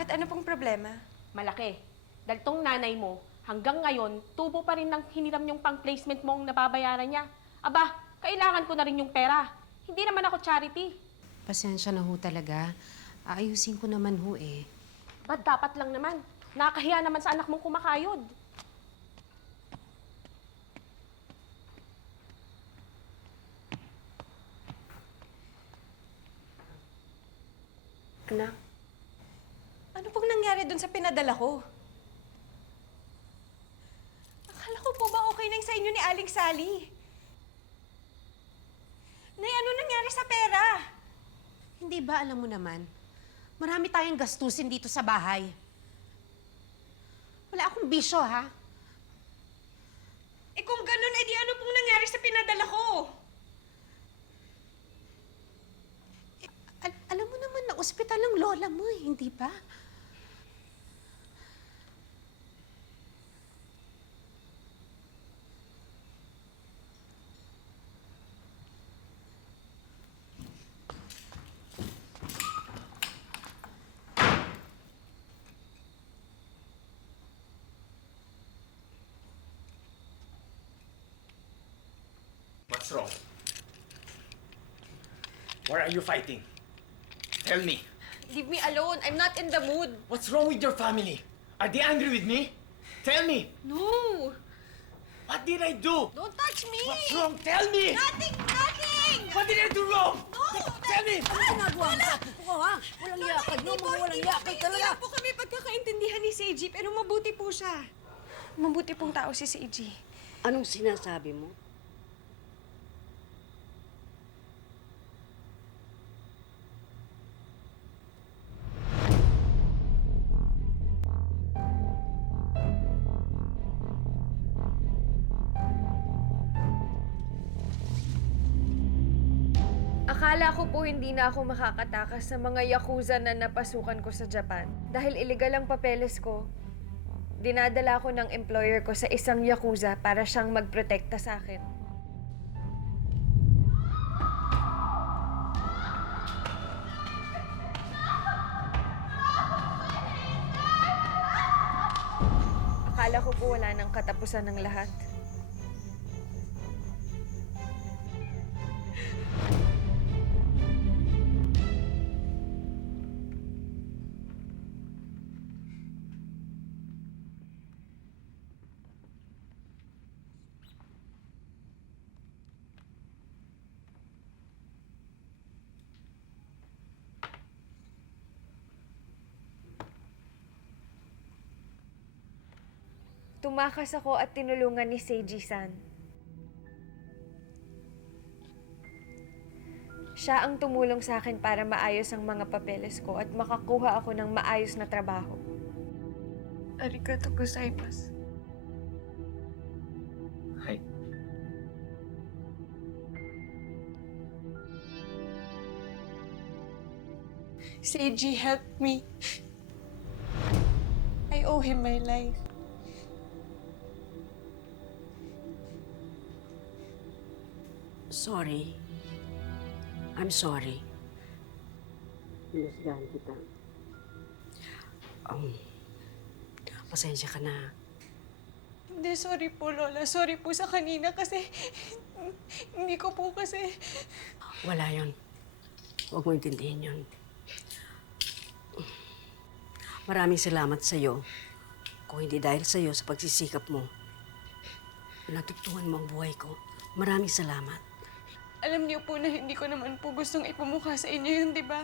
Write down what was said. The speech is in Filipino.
Bakit? Ano pong problema? Malaki. Dahil tong nanay mo, hanggang ngayon, tubo pa rin ng hiniram yung pang-placement mong nababayaran niya. Aba, kailangan ko na rin yung pera. Hindi naman ako charity. Pasensya na ho talaga. Aayusin ko naman ho eh. Ba't dapat lang naman? Nakakahiya naman sa anak mong kumakayod. Anak, ano pong nangyari dun sa pinadala ko? Akala ko po ba okay lang sa inyo ni Aling Sally? Nay, ano nangyari sa pera? Hindi ba alam mo naman, marami tayong gastusin dito sa bahay. Wala akong bisyo, ha? Eh kung ganun, edi ano pong nangyari sa pinadala ko? Alam mo naman na ospital ang lola mo, eh, hindi ba? What's wrong? Why are you fighting? Tell me. Leave me alone. I'm not in the mood. What's wrong with your family? Are they angry with me? Tell me. No! What did I do? Don't touch me! What's wrong? Tell me. Nothing! Nothing! What did I do wrong? No! Tell me. Ano ginagawa mo sa apo ko, ha? Walang yakag mo, mga walang yakag Hindi talaga. lang po kami pagkakaintindihan ni Seiji, pero mabuti po siya. Mabuti pong tao si Seiji. Anong sinasabi mo? Akala ko po hindi na ako makakatakas sa mga yakuza na napasukan ko sa Japan. Dahil illegal ang papeles ko, dinadala ko ng employer ko sa isang yakuza para siyang magprotekta sa akin. Akala ko po wala nang katapusan ng lahat. Tumakas ako at tinulungan ni Seiji-san. Siya ang tumulong sa akin para maayos ang mga papeles ko at makakuha ako ng maayos na trabaho. Arigato gozaimasu. Hi. Seiji helped me. I owe him my life. Sorry. I'm sorry. Hinusgahan kita. Pasensya ka na. Hindi, sorry po, Lola. Sorry po sa kanina kasi hindi ko po kasi... Wala yon. Huwag mo intindihin yon. Maraming salamat sa'yo. Kung hindi dahil sa'yo sa pagsisikap mo, natugtungan mo ang buhay ko. Maraming salamat. Alam niyo po na hindi ko naman po gustong ipamukha sa inyo yun, di ba?